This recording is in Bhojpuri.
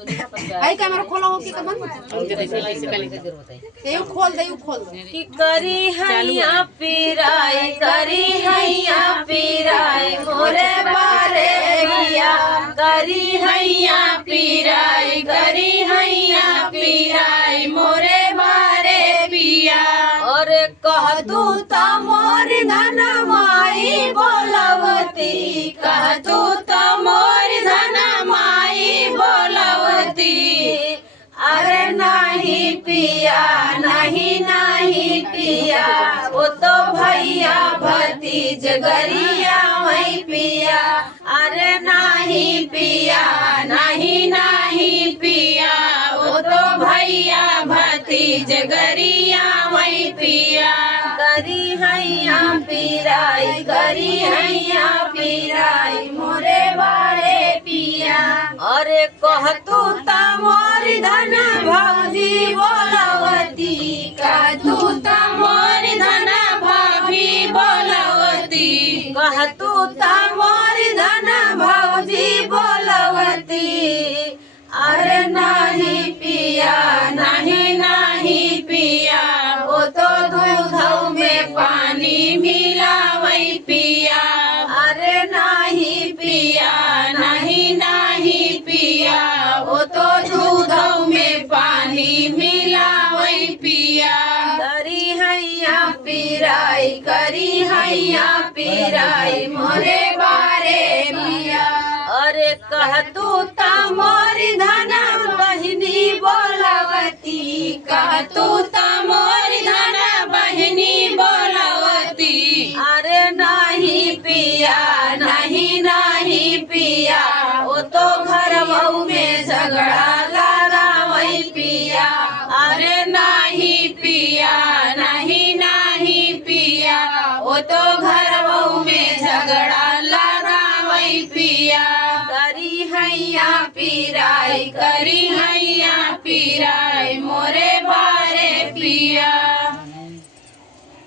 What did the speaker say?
आई कैमरा खोला हो कि कमन ते खोल दे कि करी हैया पीराई मोरे बारे बिया करी हैया पीराई मोरे बारे बिया और कह तू त मोर धन माई बोलवती कह तू त मोर धन माई बोलवती अरे नहीं पिया वो तो भैया भतीज गरिया वही पिया अरे नहीं पिया वो तो भैया भतीज गरिया वही पिया करी हैया पीराई मोरे बारे पिया अरे कह तू त मोर धन भौजी बोलवती कह तू त मोर धन भाभी बोलवती कह तू त मोर धन भौजी बोलवती अरे नहीं पिया वो तो दूध में पानी मिलावई पिया अरे नहीं पिया वो तो दूध में पानी मिलावई पिया करी हैया पीराई मोरे बारे पिया अरे कह तू त मोर धन बहिनी बोलवती कह तू त मोर धन बहिनी बोलवती अरे नहीं पिया वो तो घर बहू में झगड़ा लगा वही पिया अरे नहीं पिया वो तो घर बहू में झगड़ा लगा वही पिया करी हैया पीराई